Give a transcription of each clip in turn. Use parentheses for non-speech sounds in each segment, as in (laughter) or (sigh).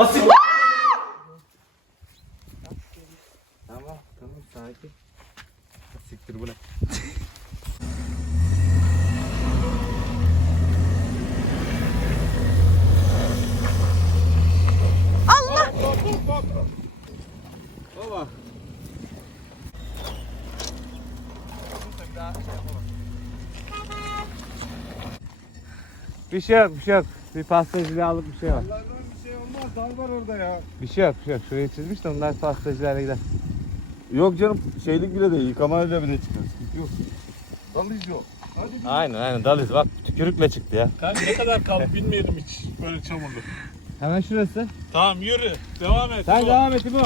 Asil. tamam tamam sakin. Siktir bu ne? Baba. Bir şey yok, bir şey yok. Bir pastacılık bir şey var. Dallardan bir şey olmaz. Dal var orada ya. Bir şey yok, bir şey yok. Şurayı çizmiş de onlar pastacılara gider. Yok canım şeylik bile değil. Yıkamayla bile çıkar. Sıkıntı yok. Dal yok. Hadi bir Aynen aynen daliz bak tükürükle çıktı ya. Kanka ne kadar kaldı bilmiyorum hiç böyle çamurlu. Hemen şurası. Tamam yürü. Devam et. Sen Ulan. devam et İbo.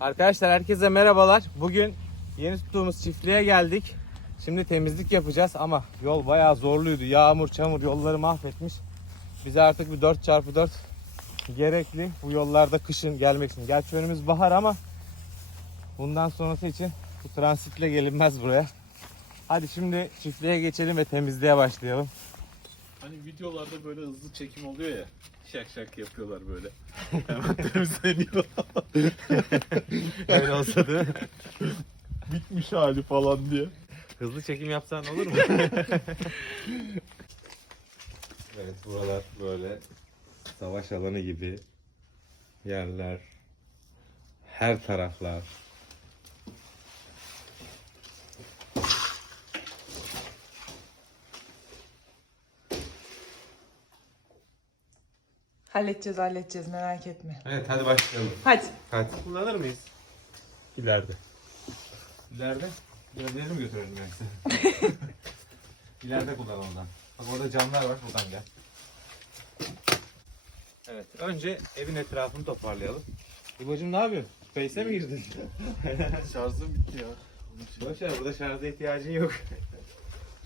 Arkadaşlar herkese merhabalar. Bugün yeni tuttuğumuz çiftliğe geldik. Şimdi temizlik yapacağız ama yol bayağı zorluydu. Yağmur, çamur yolları mahvetmiş. Bize artık bir 4x4 gerekli bu yollarda kışın gelmek için. Gerçi önümüz bahar ama bundan sonrası için bu transitle gelinmez buraya. Hadi şimdi çiftliğe geçelim ve temizliğe başlayalım. Hani videolarda böyle hızlı çekim oluyor ya. Şak şak yapıyorlar böyle. (laughs) Hemen temizleniyor. (laughs) Öyle olsa değil mi? (laughs) Bitmiş hali falan diye. Hızlı çekim yapsan olur mu? evet buralar böyle savaş alanı gibi yerler. Her taraflar. Halledeceğiz halledeceğiz merak etme. Evet hadi başlayalım. Hadi. Hadi. Kullanır mıyız? İleride. İleride? Gözleri mi götürelim yoksa? (laughs) İleride kullan ondan. Bak orada camlar var buradan gel. Evet önce evin etrafını toparlayalım. İbo'cum ne yapıyorsun? Space'e mi girdin? (laughs) Şarjım bitti ya. Boş ver burada şarja ihtiyacın yok.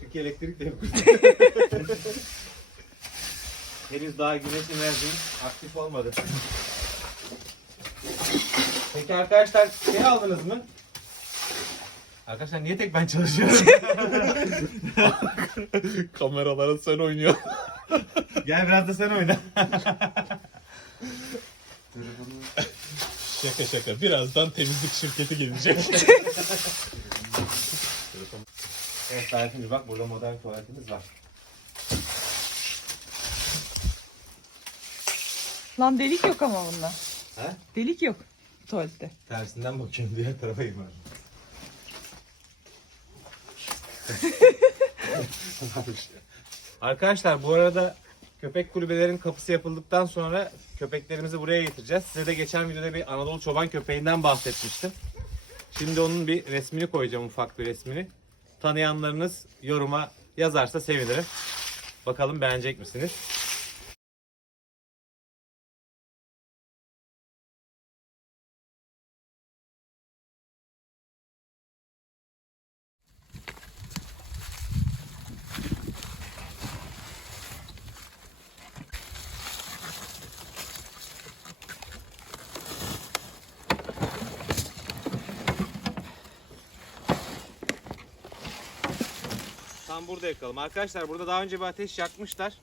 Çünkü elektrik de yok. (laughs) Henüz daha güneş enerjisi aktif olmadı. Peki arkadaşlar şey aldınız mı? Arkadaşlar niye tek ben çalışıyorum? (laughs) Kameralara sen oynuyor. Gel biraz da sen oyna. şaka şaka. Birazdan temizlik şirketi gelecek. Evet tuvaletimiz bak burada modern tuvaletimiz var. Lan delik yok ama bunda. He? Delik yok tuvalette. Tersinden bakıyorum diğer tarafa var. (laughs) Arkadaşlar bu arada köpek kulübelerin kapısı yapıldıktan sonra köpeklerimizi buraya getireceğiz. Size de geçen videoda bir Anadolu çoban köpeğinden bahsetmiştim. Şimdi onun bir resmini koyacağım ufak bir resmini. Tanıyanlarınız yoruma yazarsa sevinirim. Bakalım beğenecek misiniz? Tam burada yakalım. Arkadaşlar burada daha önce bir ateş yakmışlar.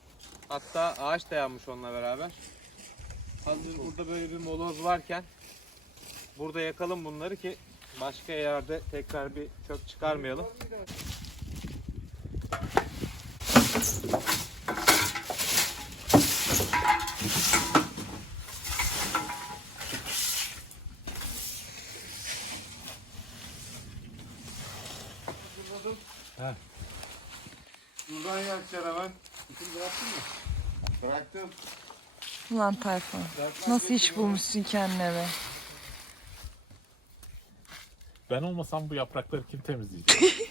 Hatta ağaç da yanmış onunla beraber. Hazır burada böyle bir moloz varken burada yakalım bunları ki başka yerde tekrar bir çöp çıkarmayalım. Buradan yakacaksın hemen. Bütün bıraktın mı? Bıraktım. Ulan Tayfun. Nasıl iş bulmuşsun kendine be. ben olmasam bu yaprakları kim temizleyecek?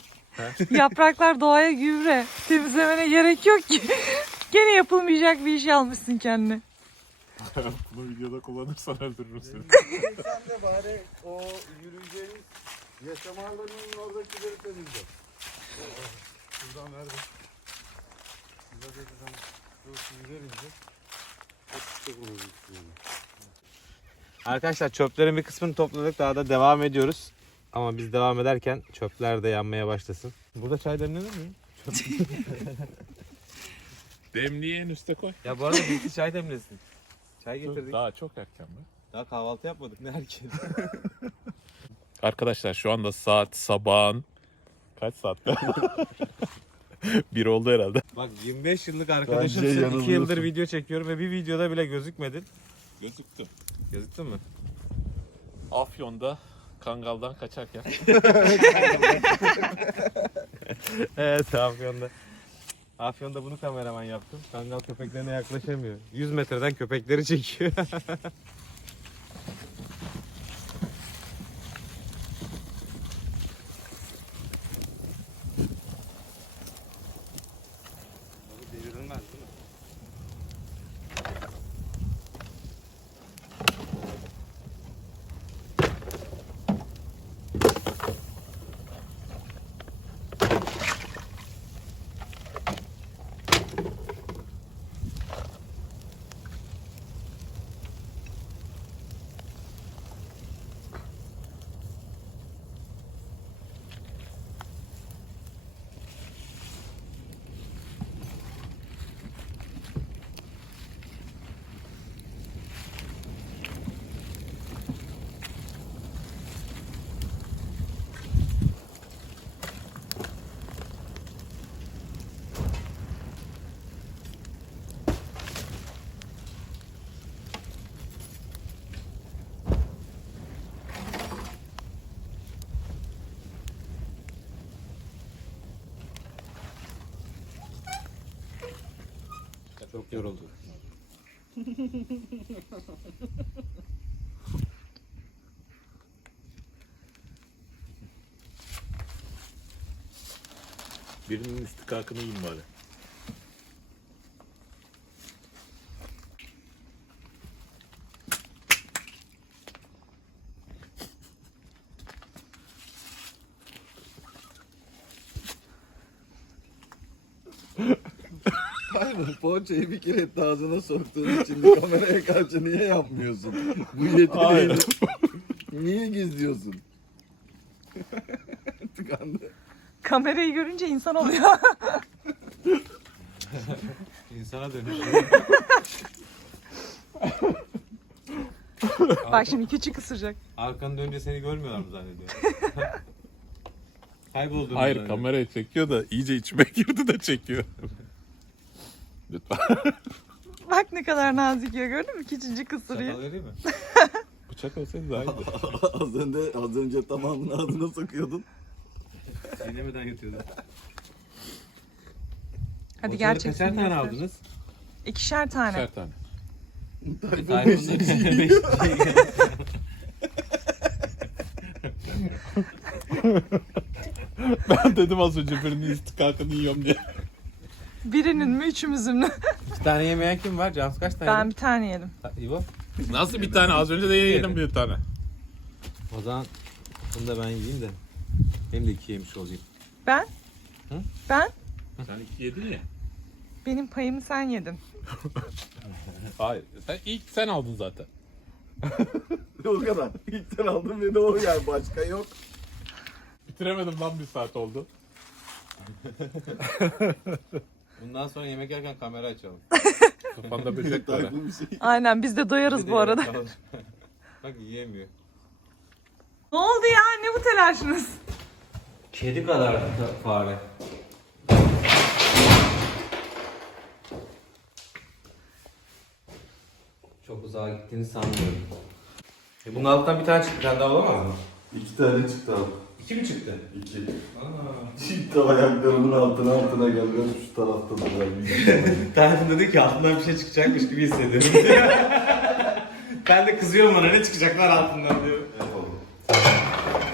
(laughs) Yapraklar doğaya gübre. Temizlemene gerek yok ki. (laughs) Gene yapılmayacak bir iş almışsın kendine. (laughs) Bunu videoda kullanırsan öldürürüm seni. Sen de bari o yürüyeceğiniz yaşam alanının oradakileri temizle. Şuradan nerede? Hep bunu istiyorum. Arkadaşlar çöplerin bir kısmını topladık daha da devam ediyoruz. Ama biz devam ederken çöpler de yanmaya başlasın. Burada çay demlenir mi? (laughs) Demliği en üste koy. Ya bu arada birisi çay demlesin. Çay getirdik. Daha çok erken mi? Daha kahvaltı yapmadık ne erken. (laughs) Arkadaşlar şu anda saat sabahın kaç saatte? (laughs) (laughs) bir oldu herhalde. Bak 25 yıllık Bence arkadaşımsın. 2 yanılıyorsun. yıldır video çekiyorum ve bir videoda bile gözükmedin. Gözüktü. Gözüktün mü? Afyon'da Kangal'dan kaçarken. (laughs) evet Afyon'da. Afyon'da bunu kameraman yaptım. Kangal köpeklerine yaklaşamıyor. 100 metreden köpekleri çekiyor. (laughs) Çok yoruldum. Birinin istikakını yiyin bari. Hayır poğaçayı bir kere etti ağzına soktuğun için kameraya karşı niye yapmıyorsun? Bu yeteneğini niye gizliyorsun? (laughs) Tıkandı. Kamerayı görünce insan oluyor. (laughs) İnsana dönüşüyor. Bak şimdi küçük ısıracak. Arkanı dönünce seni görmüyorlar mı zannediyor? (laughs) Kaybolduğunu Hayır kamerayı çekiyor da iyice içime girdi de çekiyor. Lütfen. (laughs) Bak ne kadar nazik ya gördün mü? Küçücük ısırıyor. Sakal vereyim mi? (laughs) Bıçak olsaydı daha iyiydi. (laughs) az önce az önce tamamını ağzına sokuyordun. Çiğnemeden yutuyordum. Hadi gerçekten. Kaçer tane göster. aldınız? İkişer tane. Her tane. Tayfun beşinci beş Ben dedim az önce birinin istikakını yiyorum diye. Birinin mi üçümüzün mü? (laughs) Bir tane yemeyen kim var? Cansu kaç tane? Ben bir tane yedim. İbo? Nasıl bir tane? Az önce de yedim bir tane. O zaman bunu da ben yiyeyim de. Benim de iki yemiş olayım. Ben? Hı? Ben? Sen iki yedin ya. Benim payımı sen yedin. (laughs) Hayır. Sen ilk sen aldın zaten. (laughs) o kadar. İlk sen aldın beni o yani başka yok. Bitiremedim lan bir saat oldu. Bundan sonra yemek yerken kamera açalım. (laughs) Kafanda böcek var. ha. Tayfun bir şey. Aynen biz de doyarız bu arada. (laughs) Bak yiyemiyor. Ne oldu ya? Ne bu telaşınız? Kedi kadar fare. Çok uzağa gittiğini sanmıyorum. E bunun altından bir tane çıktı. Bir tane daha olamaz mı? İki tane çıktı abi. İki mi çıktı? İki. Aa. Çift altına altına geldiler şu tarafta da (laughs) ben. Tayfun dedi ki altından bir şey çıkacakmış gibi hissediyorum. (laughs) ben de kızıyorum ona ne çıkacaklar altından diyor. Yapalım.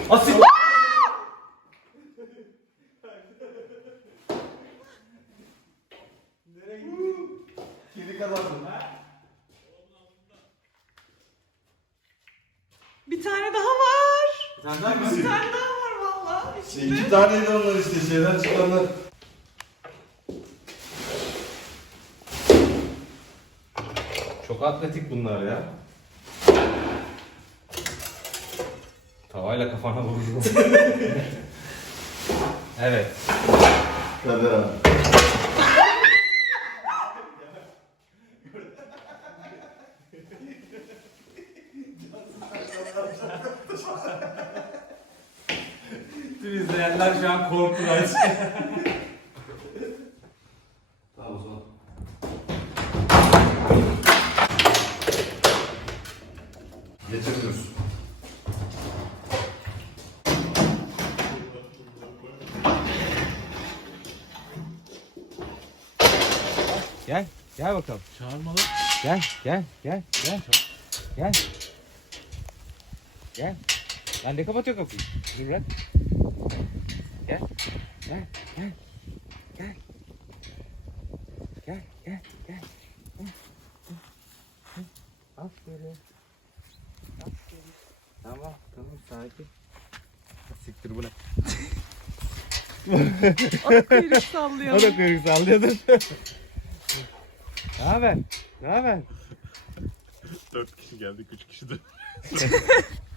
Asil. Kedi kazandım. Bir tane daha var. Bir tane daha mı? Bir tane daha var İşte iki taneydi onlar işte şeyden çıkanlar. Çok atletik bunlar ya. Tavayla kafana vururum. (laughs) evet. Kader abi. Korkular. (laughs) Tamam o zaman. Geçemiyoruz. Gel, gel bakalım. Çağırma lan. Gel, gel, gel, gel. Gel. Gel. Ben de kapatıyor kapıyı. Dur bırak. Gel. Gel, gel. Gel. Gel, gel. Aferin. Aferin. Tamam, tamam sakin. Siktir bu ne? O da kuyruk sallıyor. O da kuyruk sallıyordur. ne haber? Ne haber? Dört kişi geldik, üç kişi de. (laughs)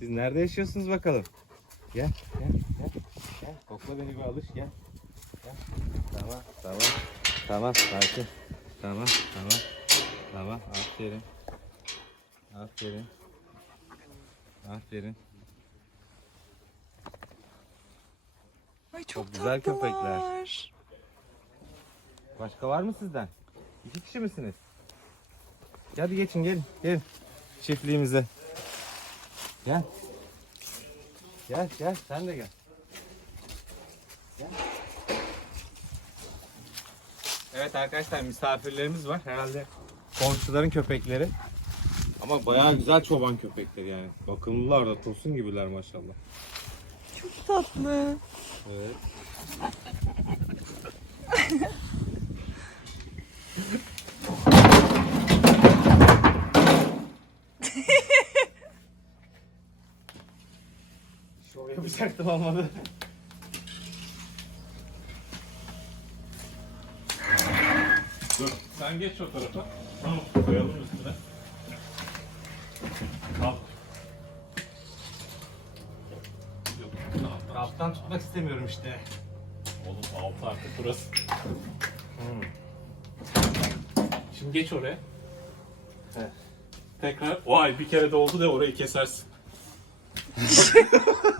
Siz nerede yaşıyorsunuz bakalım? Gel, gel, gel. Gel, kokla beni bir alış, gel. Gel. Tamam, tamam. Tamam, sakin. Tamam, tamam. Tamam, aferin. Aferin. Aferin. Ay çok, Çok güzel köpekler. Başka var mı sizden? İki kişi misiniz? Hadi geçin gelin, gelin. Çiftliğimize. Gel. Gel, gel, sen de gel. Gel. Evet arkadaşlar misafirlerimiz var. Herhalde komşuların köpekleri. Ama bayağı güzel çoban köpekleri yani. Bakımlılar da tosun gibiler maşallah. Çok tatlı. Evet. Yapacaktım olmadı. Dur, sen geç o tarafa. Tamam, koyalım üstüne. Al. Yok. Kaptan tutmak istemiyorum işte. Oğlum altı artık burası. Şimdi geç oraya. Evet. Tekrar, vay bir kere de oldu de orayı kesersin. (laughs)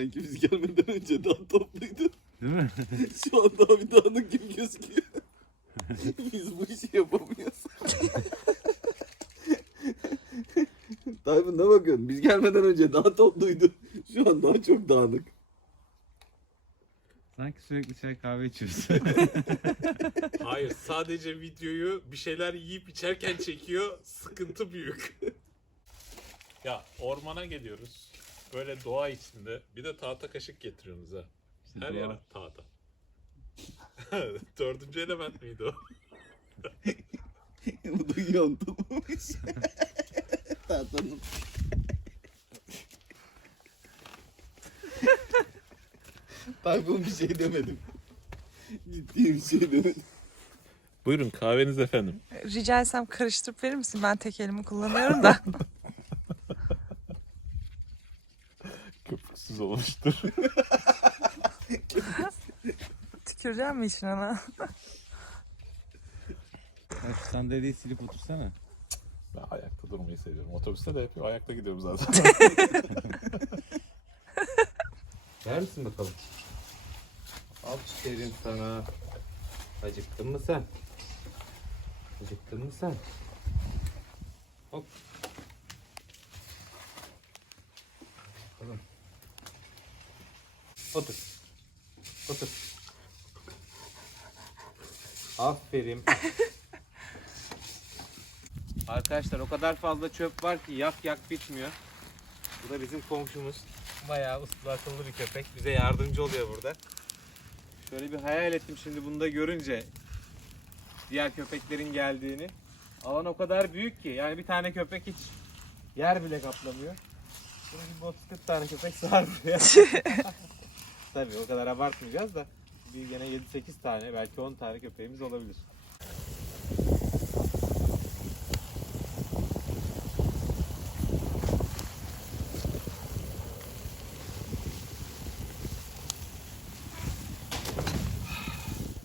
sanki biz gelmeden önce daha topluydu. Değil mi? (laughs) Şu an daha bir dağınık gibi gözüküyor. (laughs) biz bu işi yapamıyoruz. (laughs) Tayfun ne bakıyorsun? Biz gelmeden önce daha topluydu. Şu an daha çok dağınık. Sanki sürekli çay kahve içiyoruz. Hayır, sadece videoyu bir şeyler yiyip içerken çekiyor. Sıkıntı büyük. ya ormana geliyoruz. Böyle doğa içinde. Bir de tahta kaşık getiriyorsunuz ha. Her doğa. yere tahta. (laughs) Dördüncü element miydi o? (laughs) bu da yontulmamış. (laughs) Tahtanın. Tayfun bir şey demedim. Ciddi bir şey demedim. Buyurun kahveniz efendim. Rica etsem karıştırıp verir misin? Ben tek elimi kullanıyorum da. Olmuştur. (laughs) Tüküreceğim mi içine ana? Ya şu sandalyeyi silip otursana. Ben ayakta durmayı seviyorum. Otobüste de yapıyor. Ayakta gidiyorum zaten. (laughs) Ver misin bakalım? Aferin sana. Acıktın mı sen? Acıktın mı sen? Hop. Bakalım. Otur. Otur. Aferin. (laughs) Arkadaşlar o kadar fazla çöp var ki yak yak bitmiyor. Bu da bizim komşumuz. Bayağı uslu akıllı bir köpek. Bize yardımcı oluyor burada. Şöyle bir hayal ettim şimdi bunu da görünce diğer köpeklerin geldiğini. Alan o kadar büyük ki yani bir tane köpek hiç yer bile kaplamıyor. Bunun gibi 30-40 tane köpek buraya. (laughs) Tabii o kadar abartmayacağız da bir gene 7-8 tane belki 10 tane köpeğimiz olabilir.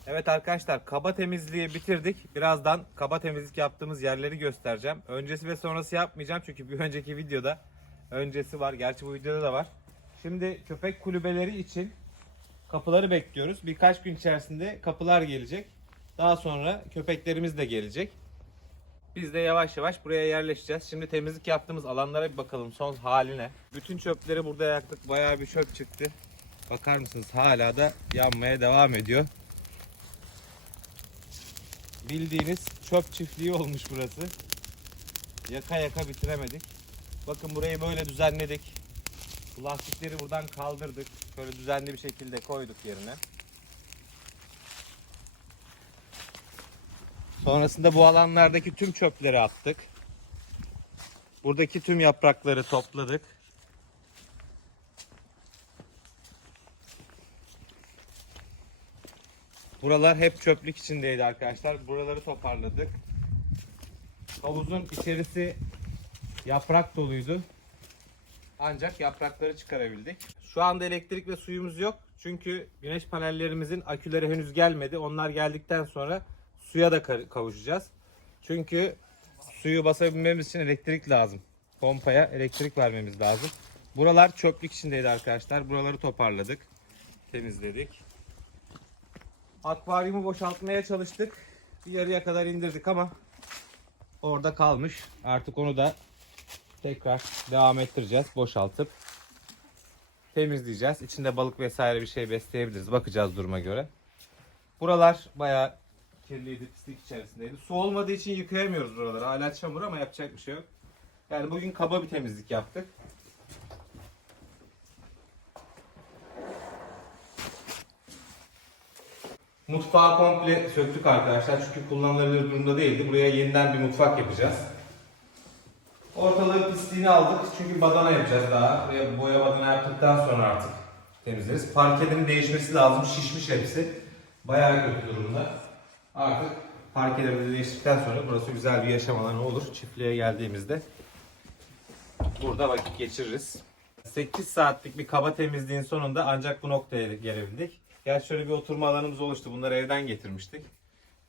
Evet arkadaşlar kaba temizliği bitirdik. Birazdan kaba temizlik yaptığımız yerleri göstereceğim. Öncesi ve sonrası yapmayacağım çünkü bir önceki videoda öncesi var. Gerçi bu videoda da var. Şimdi köpek kulübeleri için kapıları bekliyoruz. Birkaç gün içerisinde kapılar gelecek. Daha sonra köpeklerimiz de gelecek. Biz de yavaş yavaş buraya yerleşeceğiz. Şimdi temizlik yaptığımız alanlara bir bakalım son haline. Bütün çöpleri burada yaktık. Bayağı bir çöp çıktı. Bakar mısınız hala da yanmaya devam ediyor. Bildiğiniz çöp çiftliği olmuş burası. Yaka yaka bitiremedik. Bakın burayı böyle düzenledik. Bu lastikleri buradan kaldırdık. Şöyle düzenli bir şekilde koyduk yerine. Sonrasında bu alanlardaki tüm çöpleri attık. Buradaki tüm yaprakları topladık. Buralar hep çöplük içindeydi arkadaşlar. Buraları toparladık. Havuzun içerisi yaprak doluydu. Ancak yaprakları çıkarabildik. Şu anda elektrik ve suyumuz yok. Çünkü güneş panellerimizin aküleri henüz gelmedi. Onlar geldikten sonra suya da ka- kavuşacağız. Çünkü suyu basabilmemiz için elektrik lazım. Pompaya elektrik vermemiz lazım. Buralar çöplük içindeydi arkadaşlar. Buraları toparladık. Temizledik. Akvaryumu boşaltmaya çalıştık. Bir yarıya kadar indirdik ama orada kalmış. Artık onu da tekrar devam ettireceğiz. Boşaltıp temizleyeceğiz. İçinde balık vesaire bir şey besleyebiliriz. Bakacağız duruma göre. Buralar bayağı kirliydi, pislik içerisindeydi. Su olmadığı için yıkayamıyoruz buraları. Hala çamur ama yapacak bir şey yok. Yani bugün kaba bir temizlik yaptık. Mutfağı komple söktük arkadaşlar çünkü kullanılabilir durumda değildi. Buraya yeniden bir mutfak yapacağız. Ortalığı pisliğini aldık çünkü badana yapacağız daha. Ve boya badana yaptıktan sonra artık temizleriz. Parkenin değişmesi lazım. Şişmiş hepsi. Bayağı kötü durumda. Artık parkelerimizi değiştirdikten sonra burası güzel bir yaşam alanı olur. Çiftliğe geldiğimizde burada vakit geçiririz. 8 saatlik bir kaba temizliğin sonunda ancak bu noktaya gelebildik. Gerçi şöyle bir oturma alanımız oluştu. Bunları evden getirmiştik.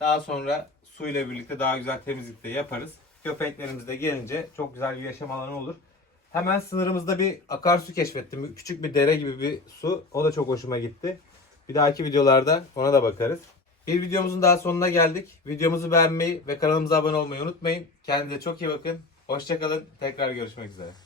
Daha sonra suyla birlikte daha güzel temizlik de yaparız. Köpeklerimiz de gelince çok güzel bir yaşam alanı olur. Hemen sınırımızda bir akarsu keşfettim. Küçük bir dere gibi bir su. O da çok hoşuma gitti. Bir dahaki videolarda ona da bakarız. Bir videomuzun daha sonuna geldik. Videomuzu beğenmeyi ve kanalımıza abone olmayı unutmayın. Kendinize çok iyi bakın. Hoşçakalın. Tekrar görüşmek üzere.